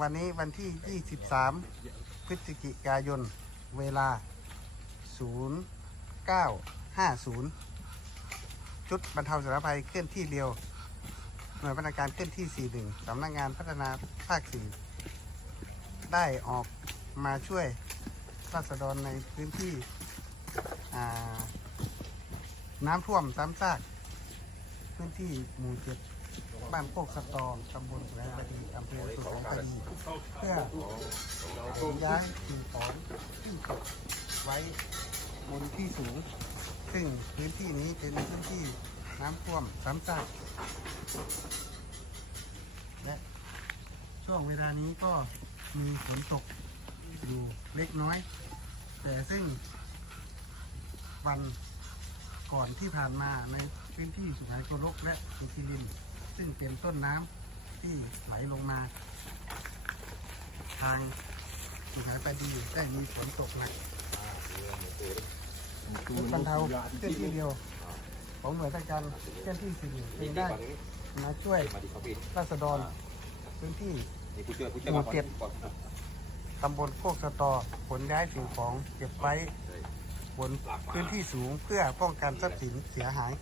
วันนี้วันที่ 23 พฤศจิกายน เวลา 0950 ชุดบรรเทาสาธารณภัยเคลื่อนที่เร็ว หน่วยพนักงานเคลื่อนที่ 41 สำนักงานพัฒนาภาค 4 ได้ออกมาช่วยราษฎรในพื้นที่น้ำท่วมซ้ำซาก พื้นที่หมู่เจ็ดบ้านโคกสะตอตำบลสุไหงปดีอำเภอสุไหงปดีเพื่อขนย้ายสิ่งของขึ้นตกไว้บนที่สูง ซึ่งพื้นที่นี้เป็นพื้นที่น้ำท่วมซ้ำซากและช่วงเวลานี้ก็มีฝนตกอยู่เล็กน้อย แต่ซึ่งวัน ก่อนที่ผ่านมาในพื้นที่สุไหงโกลกและสุขีริน ซึ่งเป็นต้นน้ำที่ไหลลงมา ทางสุไหงปดีได้มีฝนตกหนักชุดบรรเทาเคลื่อนที่เดียว ของหน่วยราชการเคลื่อนที่สี่จึงได้มาช่วยรับพี่ราษฎรพื้นที่หมู่เจ็ดก่อนตำบลโคกสะตอขนย้ายสิ่งของเก็บไว้ บนพื้นที่สูงเพื่อป้องกันทรัพย์สินเสียหาย